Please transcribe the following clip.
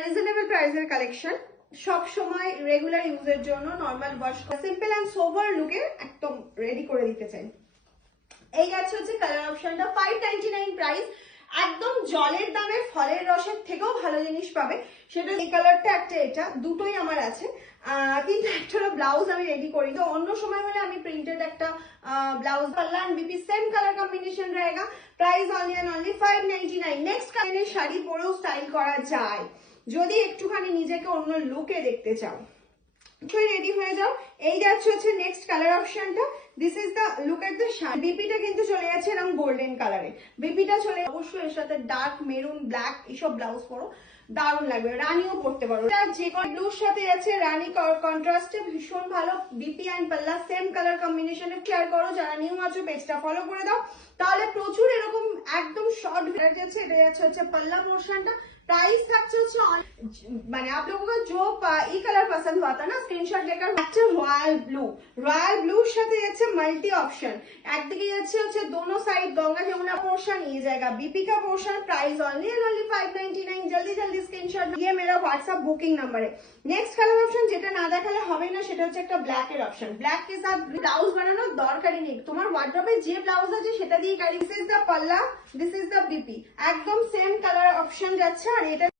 Reasonable প্রাইসের collection, সব সময় রেগুলার ইউজের জন্য, normal wash, simple and sober লুকে একদম রেডি করে দিতে চাই। এই গেছে হচ্ছে কালার অপশনটা, 599 প্রাইস। একদম জলের দামে ফলের রসের থেকেও ভালো জিনিস পাবে। সেটা এই কালারটা একটা, এটা দুটোই আমার আছে, কিন্তু একটা ব্লাউজ আমি রেডি করি, তো অন্য সময় হলে আমি প্রিন্টেড একটা ব্লাউজ। পাল্লা and BP same colour combination रहेगा। Price only and only 599। Next কালারের শাড়ি পরেও স্টাইল করা যায় যদি একটুখানি নিজেকে অন্য লুকে দেখতে চাও, রেডি হয়ে যাও। এই যাচ্ছে হচ্ছে নেক্সট কালার অপশনটা। This is the look at the sari. বিপিটা কিন্তু চলে যাচ্ছে এরকম গোল্ডেন কালারে, বিপিটা চলে অবশ্যই এর সাথে ডার্ক মেরুন, ব্ল্যাক এইসব ব্লাউজ পরো, দারুণ লাগবে। রানিও পরতে পারো, যে ব্লুর সাথে আছে রানি কন্ট্রাস্টে ভীষণ ভালো। বিপি অ্যান্ড পাল্লা সেম কালার কম্বিনেশনে শেয়ার করো। যারা নিউ আছো পেজটা ফলো করে দাও, তাহলে প্রচুর এরকম একদম शॉर्ट যাচ্ছে। এটা যাচ্ছে হচ্ছে পাল্লা পোর্শনটা। प्राइस থাকছে হচ্ছে মানে आप लोगों का जो ई कलर पसंद हुआ था ना स्क्रीनशॉट लेकर अच्छा रॉयल ब्लू সাথে যাচ্ছে মাল্টি অপশন। একদিকে যাচ্ছে হচ্ছে दोनों साइड गंगा যमुना पोर्शन ये जाएगा बीपी का portion. Price only and only 599। जल्दी जल्दी स्क्रीनशॉट, ये मेरा व्हाट्सएप बुकिंग नंबर है। नेक्स्ट कलर ऑप्शन যেটা না দেখালে হবে না, সেটা হচ্ছে একটা ব্ল্যাক এর অপশন। ব্ল্যাক के साथ ব্লাউজ বানানোর দরকারই নেই, তোমার ওয়ার্ড্রোবে যে ব্লাউজ আছে সেটা দিয়ে গাড়ি। দিস ইজ দ্য পাল্লা, দিস ইজ দ্য বিপি, একদম সেম কালার অপশন যাচ্ছে। আর এটা